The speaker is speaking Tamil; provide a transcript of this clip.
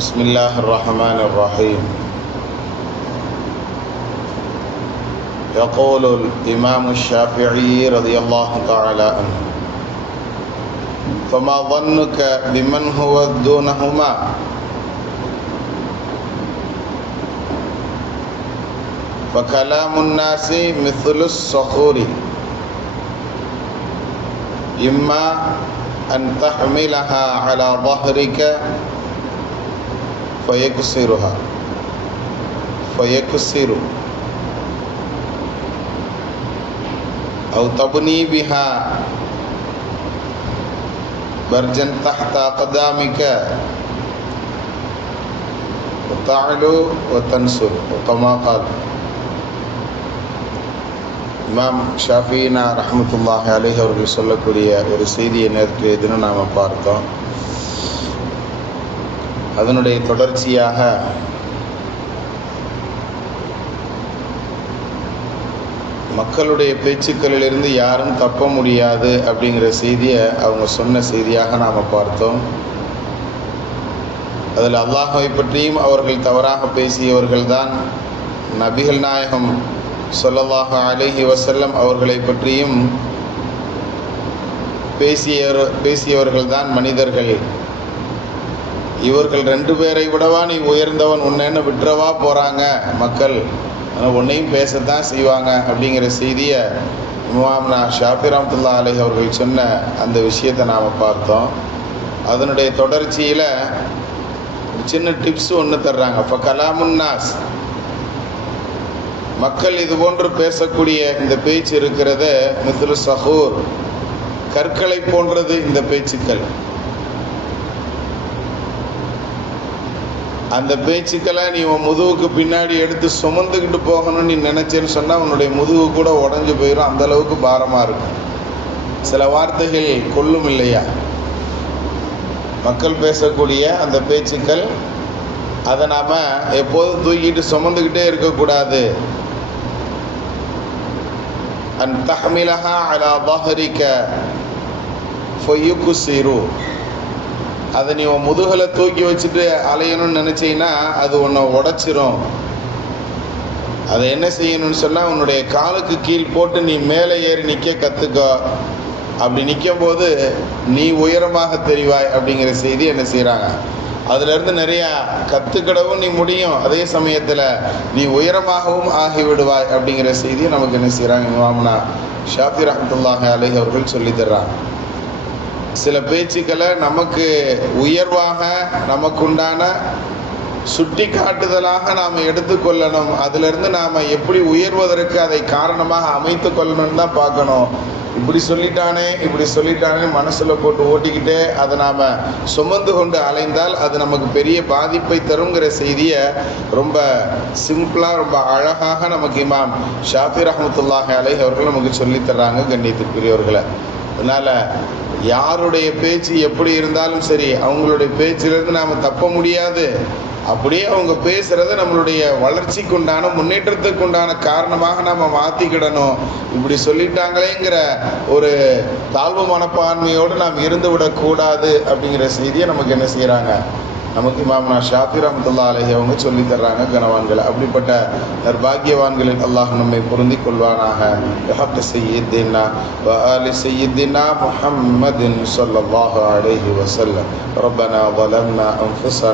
بسم الله الرحمن الرحيم. يقول الإمام الشافعي رضي الله تعالى عنه: فما ظنك بمن هو دونهما؟ فكلام الناس مثل الصخور، إما أن تحملها على ظهرك فيكسر أو تبني بها برجا تحت أقدامك وتعلو وتنصر كما قال. இமாம் ஷாஃபினா ரஹ்மத்துல்லாஹி அலைஹி அவர்கள் சொல்லக்கூடிய ஒரு செய்தியை நேற்றைய தினம் நாம் பார்த்தோம். அதனுடைய தொடர்ச்சியாக மக்களுடைய பேச்சுக்களிலிருந்து யாரும் தப்ப முடியாது அப்படிங்கிற செய்தியை அவங்க சொன்ன செய்தியாக நாம் பார்த்தோம். அதில் அல்லாஹ்வை பற்றியும் அவர்கள் தவறாக பேசியவர்கள்தான் நபிகள் நாயகம் ஸல்லல்லாஹு அலைஹி வஸல்லம் அவர்களை பற்றியும் பேசியவர்கள்தான் மனிதர்கள். இவர்கள் ரெண்டு பேரை விடவா நீ உயர்ந்தவன், உன்னை விட்டுறவா போகிறாங்க மக்கள், உன்னையும் பேசத்தான் செய்வாங்க அப்படிங்கிற செய்தியை இமாம் ஷாஃபி ரஹ்மத்துல்லாஹி அலைஹி அவர்கள் சொன்ன அந்த விஷயத்தை நாம் பார்த்தோம். அதனுடைய தொடர்ச்சியில் சின்ன டிப்ஸ் ஒன்று தர்றாங்க. இப்போ கலாமுன் நாஸ், மக்கள் இது போன்று பேசக்கூடிய இந்த பேச்சு இருக்கிறத மித்லு சஹூர், கற்களை போன்றது இந்த பேச்சுக்கள். அந்த பேச்சுக்களை நீ உன் முதுகுக்கு பின்னாடி எடுத்து சுமந்துக்கிட்டு போகணும்னு நீ நினைச்சேன்னு சொன்னால் உன்னுடைய முதுகு கூட உடஞ்சி போயிடும், அந்த அளவுக்கு பாரமாக இருக்கும். சில வார்த்தைகள் கொல்லும் இல்லையா? மக்கள் பேசக்கூடிய அந்த பேச்சுக்கள், அதை நாம் எப்போதும் தூக்கிட்டு சுமந்துக்கிட்டே இருக்கக்கூடாது. அன் தஹ்மிலஹா அலா ظஹரிக ஃபயுக்ஸிரு, அதை நீ உன் முதுகலை தூக்கி வச்சுட்டு அலையணும்னு நினச்சின்னா அது உன்னை உடைச்சிரும். அதை என்ன செய்யணும்னு சொன்னால் உன்னுடைய காலுக்கு கீழ் போட்டு நீ மேலே ஏறி நிற்க கற்றுக்கோ. அப்படி நிற்கும் போது நீ உயரமாக தெரிவாய் அப்படிங்கிற செய்தி என்ன செய்கிறாங்க. அதிலிருந்து நிறையா கற்றுக்கிடவும் நீ முடியும், அதே சமயத்தில் நீ உயரமாகவும் ஆகிவிடுவாய் அப்படிங்கிற செய்தியை நமக்கு என்ன செய்கிறாங்க இமாம்னா ஷாஃபி ரஹ்மத்துல்லாஹி அலைஹி அவர்கள் சொல்லித்தர்றாங்க. சில பேச்சுக்களை நமக்கு உயர்வாக, நமக்குண்டான சுட்டி காட்டுதலாக நாம் எடுத்துக்கொள்ளணும். அதிலிருந்து நாம் எப்படி உயர்வதற்கு அதை காரணமாக அமைத்து கொள்ளணும்னு தான் பார்க்கணும். இப்படி சொல்லிட்டானே மனசில் போட்டு ஓட்டிக்கிட்டே அதை நாம் சுமந்து கொண்டு அலைந்தால் அது நமக்கு பெரிய பாதிப்பை தருங்கிற செய்தியை ரொம்ப சிம்பிளாக, ரொம்ப அழகாக நமக்கு இமாம் ஷாஃபி ரஹ்மத்துல்லாஹி அலைஹி அவர்கள் நமக்கு சொல்லித்தர்றாங்க கண்ணியத்திற்குரியவர்களை. அதனால் யாருடைய பேச்சு எப்படி இருந்தாலும் சரி, அவங்களுடைய பேச்சிலிருந்து நாம் தப்ப முடியாது. அப்படியே அவங்க பேசுகிறத நம்மளுடைய வளர்ச்சிக்கு உண்டான, முன்னேற்றத்துக்கு உண்டான காரணமாக நாம் மாற்றிக்கிடணும். இப்படி சொல்லிட்டாங்களேங்கிற ஒரு தாழ்வு மனப்பான்மையோடு நாம் இருந்து விடக்கூடாது அப்படிங்கிற செய்தியை நமக்கு என்ன செய்கிறாங்க, நமக்கு இமாம் ஷாஃபி ரஹ்மத்துல்லாஹி அலைஹி அவங்க சொல்லி தர்றாங்க கனவான்களை. அப்படிப்பட்ட நற்பாகியவான்களில் அல்லாஹ் நம்மை பொருந்தி கொள்வானாக. பிஹக்கி சய்யிதினா வ ஆலி சய்யிதினா முஹம்மதின் ஸல்லல்லாஹு அலைஹி வஸல்லம். ரப்பனா ظلمنا أنفسنا